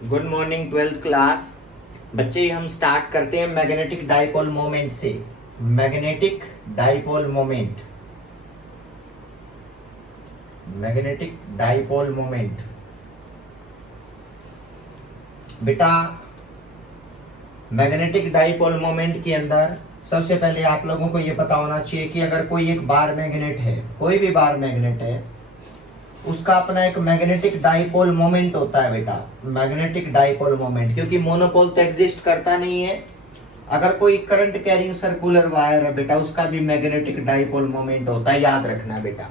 Good morning twelfth class बच्चे। हम start करते हैं मैग्नेटिक डाइपोल मोमेंट से। Magnetic dipole moment, magnetic dipole moment बेटा, मैग्नेटिक डाइपोल मोमेंट के अंदर सबसे पहले आप लोगों को यह पता होना चाहिए कि अगर कोई एक बार मैग्नेट है, कोई भी बार मैग्नेट है, उसका अपना एक मैग्नेटिक डाइपोल मोमेंट होता है बेटा। मैग्नेटिक डाइपोल मोमेंट, क्योंकि मोनोपोल तो एग्जिस्ट करता नहीं है। अगर कोई करंट कैरिंग सर्कुलर वायर है बेटा, उसका भी मैग्नेटिक डाइपोल मोमेंट होता है, याद रखना बेटा।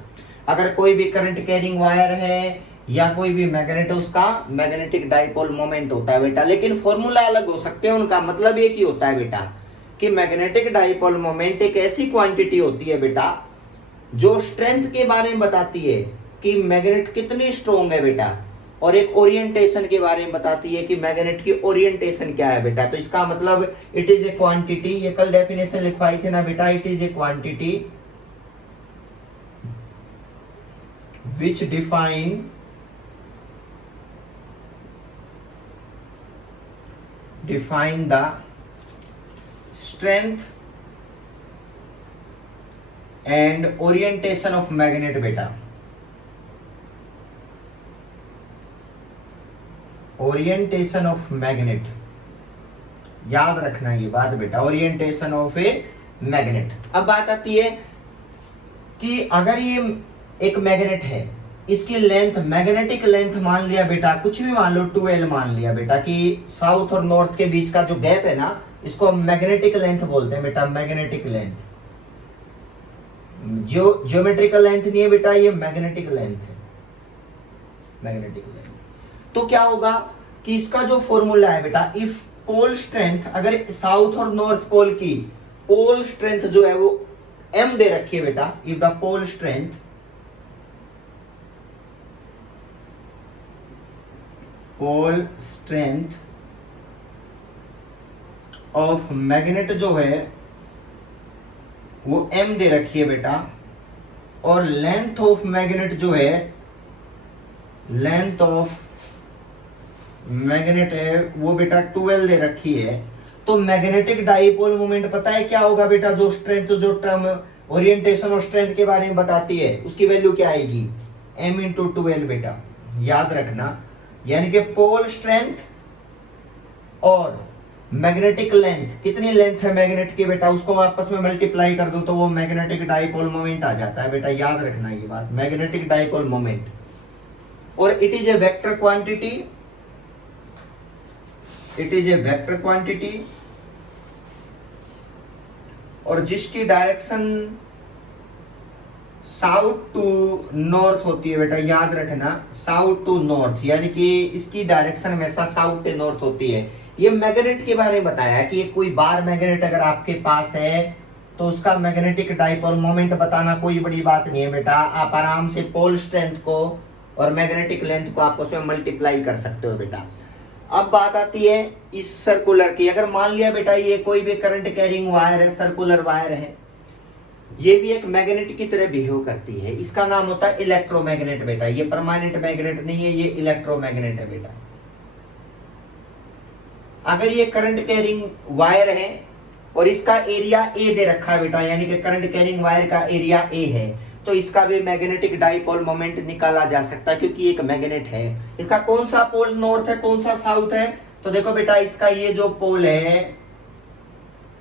अगर कोई भी करंट कैरिंग वायर है या कोई भी मैग्नेट है, उसका मैग्नेटिक डाइपोल मोमेंट होता है बेटा। लेकिन फॉर्मूला अलग हो सकते हैं, उनका मतलब एक ही होता है बेटा कि मैग्नेटिक डाइपोल मोमेंट एक ऐसी क्वांटिटी होती है बेटा जो स्ट्रेंथ के बारे में बताती है कि मैग्नेट कितनी स्ट्रोंग है बेटा, और एक ओरिएंटेशन के बारे में बताती है कि मैग्नेट की ओरिएंटेशन क्या है बेटा। तो इसका मतलब इट इज ए क्वांटिटी, ये कल डेफिनेशन लिखवाई थी ना बेटा, it is a quantity which define the strength and orientation of magnet बेटा। ओरिएंटेशन ऑफ मैग्नेट, याद रखना ये बात बेटा, ओरिएंटेशन ऑफ ए मैग्नेट। अब बात आती है कि अगर ये एक मैग्नेट है, इसकी लेंथ, मैग्नेटिक लेंथ मान लिया बेटा, कुछ भी मान लो, 2L मान लिया बेटा, कि साउथ और नॉर्थ के बीच का जो गैप है ना, इसको हम मैग्नेटिक लेंथ बोलते हैं बेटा। मैग्नेटिक लेंथ, ज्योमेट्रिकल लेंथ नहीं है बेटा, ये मैग्नेटिक लेंथ है, मैग्नेटिक लेंथ। तो क्या होगा कि इसका जो फॉर्मूला है बेटा, इफ पोल स्ट्रेंथ, अगर साउथ और नॉर्थ पोल की पोल स्ट्रेंथ जो है वो m दे रखी है बेटा, if the pole strength of magnet जो है वो m दे रखी है बेटा, और लेंथ ऑफ मैग्नेट जो है, लेंथ ऑफ मैग्नेट है वो बेटा 2L दे रखी है। तो मैग्नेटिक डाइपोल मोमेंट पता है क्या होगा बेटा, जो स्ट्रेंथ, जो टर्म ओरिएंटेशन और स्ट्रेंथ के बारे में बताती है, उसकी वैल्यू क्या आएगी, m इंटू 2L बेटा, याद रखना। यानी कि पोल स्ट्रेंथ और मैग्नेटिक लेंथ, कितनी लेंथ है मैग्नेट की बेटा, उसको आपस में मल्टीप्लाई कर दो तो वो मैग्नेटिक डाइपोल मोमेंट आ जाता है बेटा, याद रखना ये बात, मैग्नेटिक डाइपोल मोमेंट। और it is a vector quantity, it is a vector quantity, और जिसकी डायरेक्शन साउथ टू नॉर्थ होती है बेटा, याद रखना, साउथ टू नॉर्थ, यानी कि इसकी डायरेक्शन हमेशा साउथ टू नॉर्थ होती है। ये मैग्नेट के बारे में बताया कि कोई बार मैग्नेट अगर आपके पास है तो उसका मैग्नेटिक डाइपोल मोमेंट बताना कोई बड़ी बात नहीं है बेटा। आप आराम से पोल स्ट्रेंथ को और मैग्नेटिक लेंथ को आपस में मल्टीप्लाई कर सकते हो बेटा। अब बात आती है इस सर्कुलर की। अगर मान लिया बेटा ये कोई भी करंट कैरिंग वायर है, सर्कुलर वायर है, ये भी एक मैग्नेट की तरह बिहेव करती है, इसका नाम होता है इलेक्ट्रोमैग्नेट बेटा। ये परमानेंट मैग्नेट नहीं है, ये इलेक्ट्रोमैग्नेट है बेटा। अगर ये करंट कैरिंग वायर है और इसका एरिया ए दे रखा है बेटा, यानी कि करंट कैरिंग वायर का एरिया ए है, तो इसका भी मैग्नेटिक डाइपोल मोमेंट निकाला जा सकता है, क्योंकि एक मैग्नेट है। इसका कौन सा पोल नॉर्थ है, कौन सा साउथ है, तो देखो बेटा, इसका ये जो पोल है,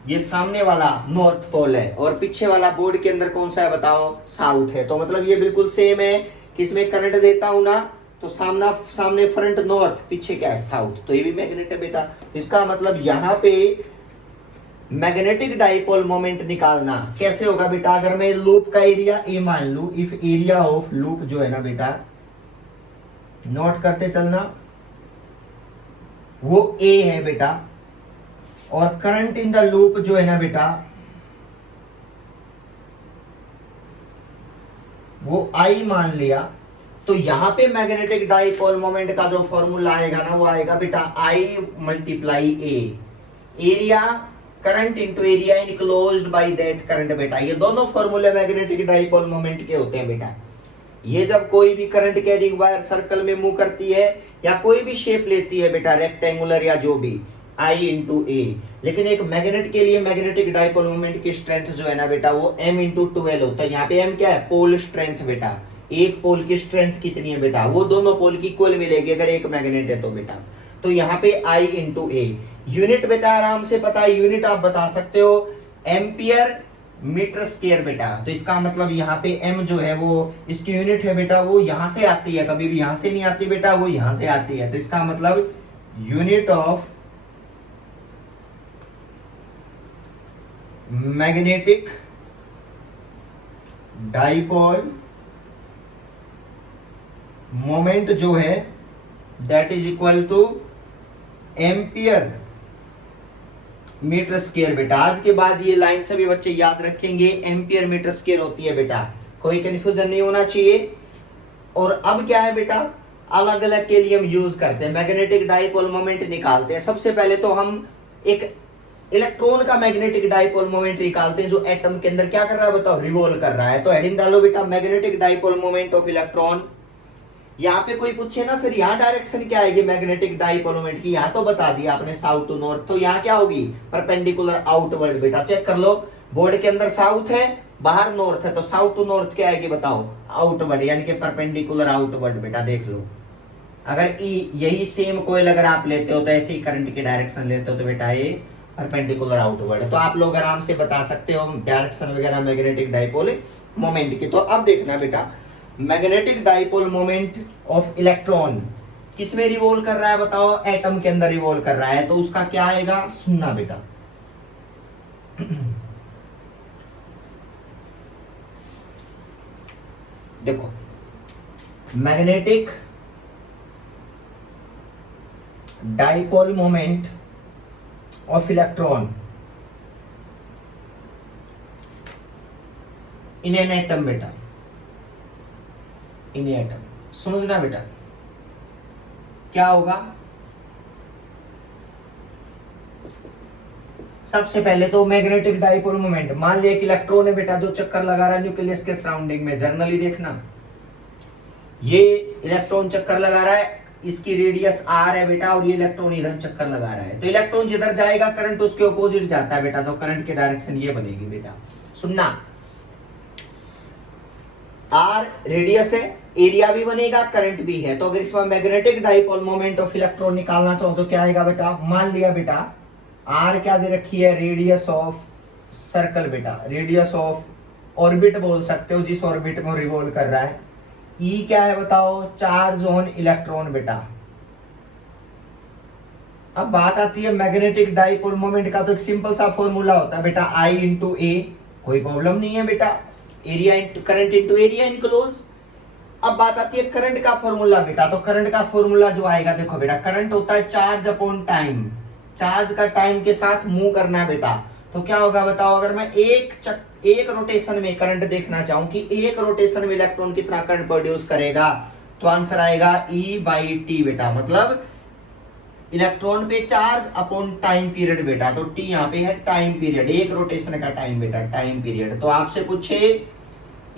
ये सामने वाला नॉर्थ पोल है, और पीछे वाला बोर्ड के अंदर कौन सा है बताओ, साउथ है। तो मतलब ये बिल्कुल सेम है कि इसमें करंट देता हूं ना, तो सामने फ्रंट नॉर्थ, पीछे क्या है, साउथ। तो ये भी मैग्नेट है बेटा। इसका मतलब यहाँ पे मैग्नेटिक डाइपोल मोमेंट निकालना कैसे होगा बेटा, अगर मैं लूप का एरिया ए मान लू, इफ एरिया ऑफ लूप जो है ना बेटा, नोट करते चलना, वो ए है बेटा, और करंट इन द लूप जो है ना बेटा वो आई मान लिया, तो यहां पे मैग्नेटिक डाइपोल मोमेंट का जो फॉर्मूला आएगा ना, वो आएगा बेटा I multiply A, area current into area enclosed by that current बेटा। ये दोनों फॉर्मूले मैग्नेटिक डाइपोल मोमेंट के होते हैं बेटा। ये जब कोई भी करंट कैरिंग वायर सर्कल में मूव करती है, या कोई भी शेप लेती है बेटा, रेक्टेंगुलर या जो भी, I इंटू ए। लेकिन एक मैग्नेट के लिए मैग्नेटिक डाइपोल मोमेंट की स्ट्रेंथ जो है ना बेटा, वो M इंटू 12 होता है। यहाँ पे M क्या है? पोल स्ट्रेंथ बेटा। एक पोल की स्ट्रेंथ कितनी है बेटा? वो दोनों पोल की इक्वल मिलेगी अगर एक मैग्नेट है तो बेटा। तो यहाँ पे I इंटू ए। यूनिट बेटा आराम से पता है, यूनिट आप बता सकते हो एम्पियर मीटर स्क्वायर बेटा। तो इसका मतलब यहाँ पे M जो है वो इसकी यूनिट है बेटा, वो यहां से आती है, कभी भी यहां से नहीं आती बेटा, वो यहां से आती है। तो इसका मतलब unit of magnetic dipole moment जो है that is equal to ampere metre square बेटा। आज के बाद ये लाइन सभी बच्चे याद रखेंगे, एम्पियर मीटर स्क्वायर होती है बेटा, कोई कंफ्यूजन नहीं होना चाहिए। और अब क्या है बेटा, अलग अलग के लिए हम यूज करते हैं, मैग्नेटिक डाइपोल मोमेंट निकालते हैं। सबसे पहले तो हम एक इलेक्ट्रॉन का मैग्नेटिक डाइपोल मोमेंट निकालते हैं जो एटम के अंदर क्या कर रहा है बताओ, रिवॉल्व कर रहा है। तो हेडिंग डालो बेटा, magnetic dipole moment of electron. यहाँ पे कोई पूछे ना सर यहाँ डायरेक्शन क्या आएगी मैग्नेटिक डाइपोल मोमेंट की, यहाँ तो बता दिया आपने साउथ टू नॉर्थ, तो यहाँ क्या होगी परपेंडिकुलर आउटवर्ड बेटा। चेक कर लो, बोर्ड के अंदर साउथ है, बाहर नॉर्थ है, तो साउथ टू नॉर्थ क्या आएगी बताओ, आउटवर्ड, यानी कि परपेंडिकुलर आउटवर्ड बेटा। देख लो, अगर यही सेम कोयल अगर आप लेते हो तो ऐसे ही करंट की डायरेक्शन लेते हो तो बेटा ये परपेंडिकुलर आउटवर्ड है। तो आप लोग आराम से बता सकते हो डायरेक्शन वगैरह मैग्नेटिक डाइपोल मोमेंट की। तो अब देखना बेटा, magnetic dipole moment of electron किसमें रिवॉल्व कर रहा है बताओ, एटम के अंदर रिवॉल्व कर रहा है। तो उसका क्या आएगा, सुनना बेटा, देखो magnetic dipole moment of electron in an atom बेटा, इन एटम, समझना बेटा क्या होगा। सबसे पहले तो मैग्नेटिक डाइपोल मोमेंट, मान लिया एक इलेक्ट्रॉन है बेटा जो चक्कर लगा रहा है न्यूक्लियस के सराउंडिंग में। जर्नली देखना, ये इलेक्ट्रॉन चक्कर लगा रहा है, इसकी रेडियस r है बेटा, और ये इलेक्ट्रॉन इधर चक्कर लगा रहा है। तो इलेक्ट्रॉन जिधर जाएगा करंट उसके अपोजिट जाता है बेटा, तो करंट की डायरेक्शन ये बनेगी बेटा। सुनना, r रेडियस है, एरिया भी बनेगा, करंट भी है। तो अगर इसमें magnetic dipole moment of electron निकालना चाहो तो क्या आएगा बेटा, मान लिया बेटा r क्या दे रखी है, रेडियस ऑफ सर्कल बेटा, रेडियस ऑफ ऑर्बिट बोल सकते हो जिस ऑर्बिट में रिवॉल्व कर रहा है। E क्या है बताओ, चार्ज ऑन इलेक्ट्रॉन बेटा। अब बात आती है मैग्नेटिक डाइपोल मोमेंट का, तो एक सिंपल सा फॉर्मूला होता है बेटा, I इंटू ए, कोई प्रॉब्लम नहीं है बेटा, area into current into area enclose. अब बात आती है करंट का फॉर्मूला बेटा, तो करंट का फॉर्मूला जो आएगा देखो बेटा, करंट होता है चार्ज अपॉन टाइम, चार्ज का टाइम के साथ मूव करना बेटा। तो क्या होगा बताओ, अगर मैं एक रोटेशन में करंट देखना चाहूं कि एक रोटेशन में इलेक्ट्रॉन कितना करंट प्रोड्यूस करेगा, तो आंसर आएगा E बाई टी बेटा, मतलब इलेक्ट्रॉन पे चार्ज अपॉन टाइम पीरियड बेटा। तो T यहाँ पे है टाइम पीरियड, एक रोटेशन का टाइम बेटा, टाइम पीरियड। तो आपसे पूछे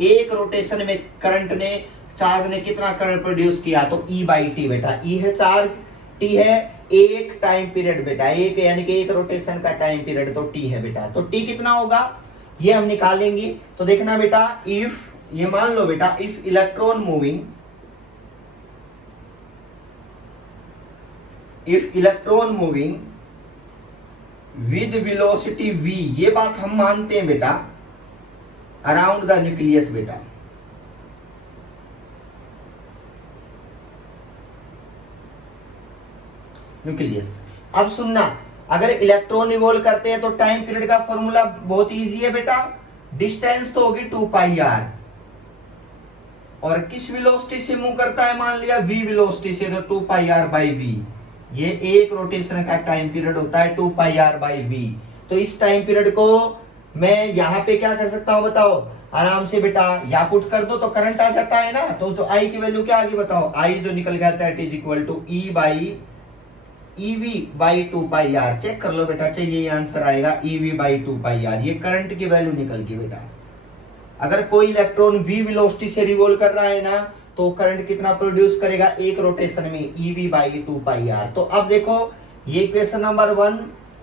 एक रोटेशन में करंट ने, चार्ज ने कितना करंट प्रोड्यूस किया, तो E बाई टी बेटा। E है चार्ज, T है एक टाइम पीरियड बेटा, एक यानी कि एक रोटेशन का टाइम पीरियड, तो T है बेटा। तो T कितना होगा ये हम निकालेंगे। तो देखना बेटा, इफ, ये मान लो बेटा, if electron moving, if electron moving with velocity v, ये बात हम मानते हैं बेटा, अराउंड द न्यूक्लियस बेटा। न्यूक्लियस। अब सुनना, अगर इलेक्ट्रॉन रिवॉल्व करते हैं तो टाइम पीरियड का फॉर्मूला बहुत इजी है बेटा, डिस्टेंस तो होगी 2 पाई r, और किस वेलोसिटी से मूव करता है, मान लिया v वेलोसिटी से, तो 2 पाई r बाई v। ये एक रोटेशन का टाइम पीरियड होता है 2 पाई r बाई v। तो इस टाइम पीरियड को मैं यहाँ पे क्या कर सकता हूँ बताओ, आराम से बेटा या पुट कर दो तो करंट आ जाता है ना। तो I की वैल्यू क्या आ गई बताओ, I जो निकल गया था it is equal to E by EV by 2 pi r। Check कर लो बेटा, चाहिए ये आंसर आएगा EV बाई 2 पाई r, ये करंट की वैल्यू निकल गई बेटा। अगर कोई इलेक्ट्रॉन v वेलोसिटी से रिवॉल्व कर रहा है ना, तो करंट कितना प्रोड्यूस करेगा एक रोटेशन में, EV/2πr। तो अब देखो ये इक्वेशन नंबर 1,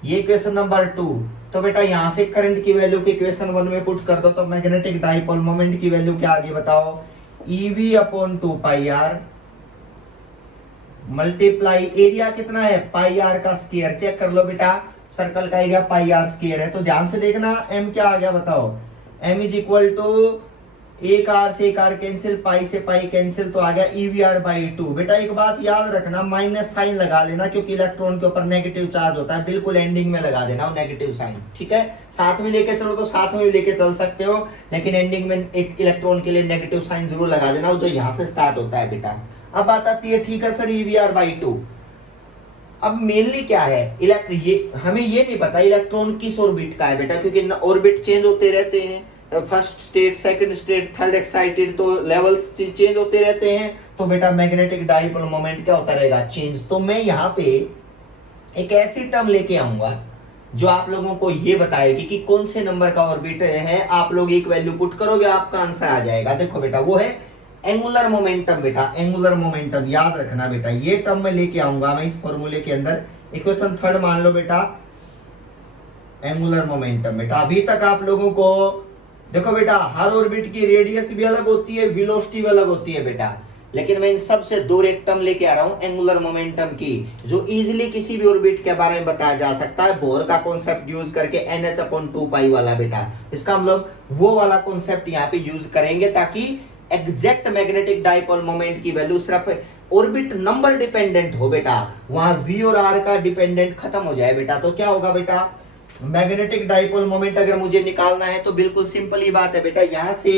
ये इक्वेशन नंबर 2। तो बेटा यहां से करंट की वैल्यू की इक्वेशन 1 में पुट कर दो, तो मैग्नेटिक डाइपोल मोमेंट की वैल्यू क्या आ गई बताओ, EV/2πr मल्टीप्लाई एरिया कितना है पाई आर का स्क्वायर। चेक कर लो बेटा, सर्कल का एरिया पाई आर स्क्वायर है। तो ध्यान से देखना m क्या आ गया बताओ, m इज इक्वल टू एक आर से एक आर कैंसिल, पाई से पाई कैंसिल, तो आ गया EVR/2। बेटा एक बात याद रखना, माइनस साइन लगा लेना क्योंकि इलेक्ट्रॉन के ऊपर नेगेटिव चार्ज होता है, बिल्कुल एंडिंग में लगा देना नेगेटिव साइन, ठीक है। साथ में लेके चलो तो साथ में भी लेके चल सकते हो, लेकिन एंडिंग में एक इलेक्ट्रॉन के लिए नेगेटिव साइन जरूर लगा देना जो यहाँ से स्टार्ट होता है बेटा। अब बात आती है, ठीक है सर EVR/2। अब मेनली क्या है, ये हमें ये नहीं पता इलेक्ट्रॉन किस ऑर्बिट का है बेटा, क्योंकि ऑर्बिट चेंज होते रहते हैं, first state, second state, third excited, तो लेवल्स चेंज होते रहते हैं। तो बेटा मैग्नेटिक डाइपोल मोमेंट क्या होता रहेगा, चेंज। तो मैं यहाँ पे एक ऐसी टर्म लेके आऊंगा जो आप लोगों को ये बताएगी कि कौन से नंबर का ऑर्बिट है। आप लोग एक वैल्यू पुट करोगे, आपका आंसर आ जाएगा। देखो बेटा वो है एंगुलर मोमेंटम। बेटा एंगुलर मोमेंटम याद रखना बेटा, ये टर्म में लेके आऊंगा मैं इस फॉर्मूले के अंदर। इक्वेशन 3 मान लो बेटा, एंगुलर मोमेंटम। बेटा अभी तक आप लोगों को देखो बेटा, हर ऑर्बिट की रेडियस भी अलग होती है, वेलोसिटी भी अलग होती है बेटा, लेकिन मैं इन सबसे दूर एक टर्म लेके आ रहा हूं एंगुलर मोमेंटम की, जो इजीली किसी भी ऑर्बिट के बारे में बताया जा सकता है बोर का कॉन्सेप्ट यूज करके, NH/2π वाला बेटा। इसका मतलब वो वाला कॉन्सेप्ट यहाँ पे यूज करेंगे ताकि एग्जैक्ट मैग्नेटिक डाइपोल मोमेंट की वैल्यू सिर्फ ऑर्बिट नंबर डिपेंडेंट हो बेटा, वहां V और R का डिपेंडेंट खत्म हो जाए बेटा। तो क्या होगा बेटा, मैग्नेटिक डाइपोल मोमेंट अगर मुझे निकालना है तो बिल्कुल सिंपल ही बात है बेटा, यहां से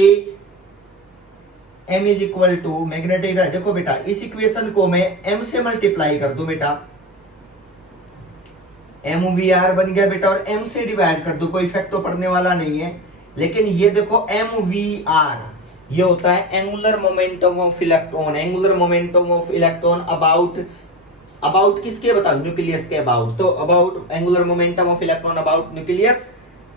m is equal to magnetic, देखो बेटा इस इक्वेशन को मैं m से मल्टीप्लाई कर दूं बेटा, MVR बन गया बेटा, और m से डिवाइड कर दूं, कोई इफेक्ट तो पड़ने वाला नहीं है। लेकिन ये देखो MVR ये होता है angular momentum of electron, angular momentum of electron about किसके बताओ, न्यूक्लियस के अबाउट। तो about angular momentum of electron about nucleus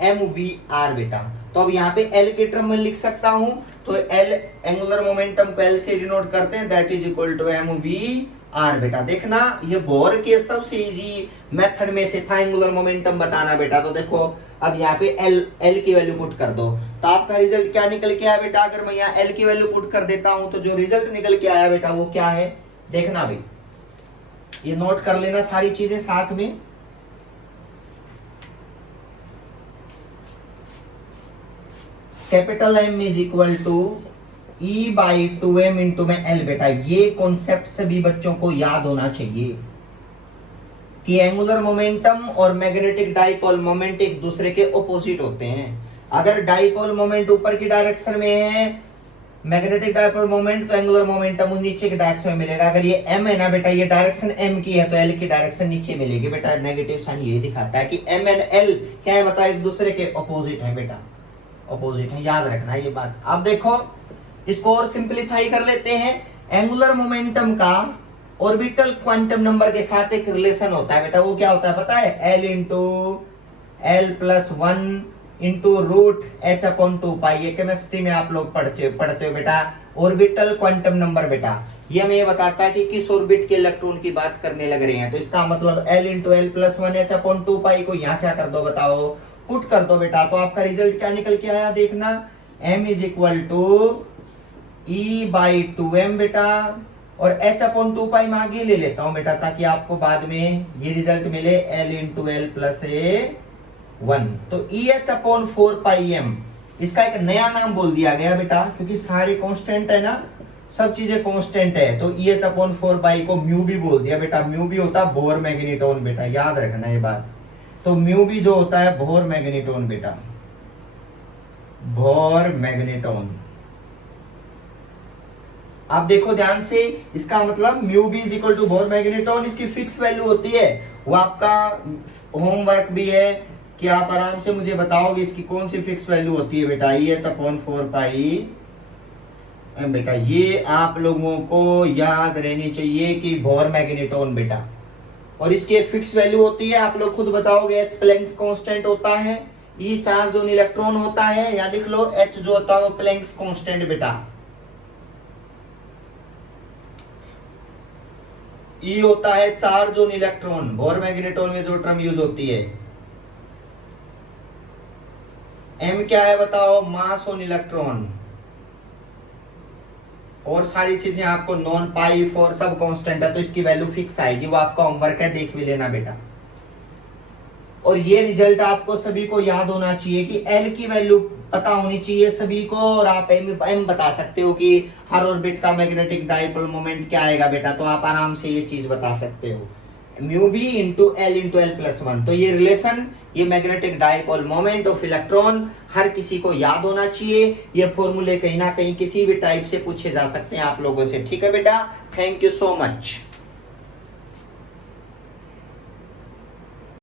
MVR बेटा। तो अब यहाँ पे L के टर्म में लिख सकता हूं, तो L एंगुलर मोमेंटम को L से डिनोट करते हैं, that is equal to MVR बेटा। देखना ये बोर के सबसे इजी मेथड में से था एंगुलर मोमेंटम बताना बेटा। तो देखो अब यहाँ पे L की वैल्यू पुट कर दो, तो आपका रिजल्ट क्या निकल के आया बेटा। अगर मैं यहाँ L की वैल्यू पुट कर देता हूं तो जो रिजल्ट निकल के आया बेटा वो क्या है, देखना भाई, ये नोट कर लेना सारी चीजें साथ में। Capital M is equal to E/2m into में L बेटा। ये कॉन्सेप्ट सभी बच्चों को याद होना चाहिए कि एंगुलर मोमेंटम और मैग्नेटिक डाइपोल मोमेंट एक दूसरे के ऑपोजिट होते हैं। अगर डाइपोल मोमेंट ऊपर की डायरेक्शन में है, मैग्नेटिक डाइपोल मोमेंट, तो एंगुलर मोमेंटम नीचे की डायरेक्शन में मिलेगा। अगर ये m है ना बेटा, ये डायरेक्शन m की है, तो l की डायरेक्शन नीचे मिलेगी बेटा। नेगेटिव साइन ये दिखाता है कि m एंड l क्या है बता, एक दूसरे के ऑपोजिट है बेटा, ऑपोजिट है, याद रखना ये बात। अब देखो इसको और सिंप्लीफाई कर लेते हैं। एंगुलर मोमेंटम का ऑर्बिटल क्वांटम नंबर के साथ एक रिलेशन होता है बेटा, वो क्या होता है पता है, L into L+1 into root H/2π। ये केमिस्ट्री में आप लोग पढ़ते हो बेटा, ऑर्बिटल क्वांटम नंबर बेटा। ये हमें ये बताता है कि किस ऑर्बिट के इलेक्ट्रॉन की बात करने लग रहे हैं। तो इसका मतलब L इंटू L+1 H/2π को यहाँ क्या कर दो बताओ, पुट कर दो बेटा। तो आपका रिजल्ट क्या निकल के आया देखना, m is equal to E/2m बेटा, और H/2π में आगे ले लेता हूं बेटा ताकि आपको बाद में ये रिजल्ट मिले, L इंटू L+1। तो EH/4πm इसका एक नया नाम बोल दिया गया बेटा, क्योंकि सारे कांस्टेंट है ना, सब चीजें कांस्टेंट है। तो EH/4π को म्यू भी बोल दिया बेटा। म्यू भी होता है बोर मैग्नेटोन बेटा, याद रखना ये बात। तो म्यू भी जो होता है बोर मैग्नेटोन बेटा, बोर मैग्नेटोन। आप देखो ध्यान से, इसका मतलब mu B is equal to Bohr magneton, इसकी फिक्स वैल्यू होती है। वो आपका होमवर्क भी है कि आप आराम से मुझे बताओगे इसकी कौन सी फिक्स वैल्यू होती है बेटा, EH/4π बेटा। ये आप लोगों को याद रहनी चाहिए कि बोर मैग्नेटोन बेटा, और इसकी एक फिक्स वैल्यू होती है, आप लोग खुद बताओगे। H प्लैंक्स कांस्टेंट होता है, E चार्ज ऑन इलेक्ट्रॉन होता है, या लिख लो H जो होता है वो प्लैंक्स कांस्टेंट बेटा। ई होता है charge on electron, bore magnetron में जो टर्म यूज होती है। एम क्या है बताओ, मास ऑन इलेक्ट्रॉन। और सारी चीजें आपको नॉन पाई फोर सब कांस्टेंट है, तो इसकी वैल्यू फिक्स आएगी, वो आपका होमवर्क है, देख भी लेना बेटा। और ये रिजल्ट आपको सभी को याद होना चाहिए कि एल की वैल्यू पता होनी चाहिए सभी को, और आप एम बता सकते हो कि हर ऑर्बिट का मैग्नेटिक डाइपोल मोमेंट क्या आएगा बेटा, तो आप आराम से ये चीज बता सकते हो, mu B into L plus one. तो ये रिलेशन, ये magnetic dipole moment of electron हर किसी को याद होना चाहिए। ये फॉर्मूले कहीं ना कहीं किसी भी टाइप से पूछे जा सकते हैं आप लोगों से, ठीक है बेटा। Thank you so much.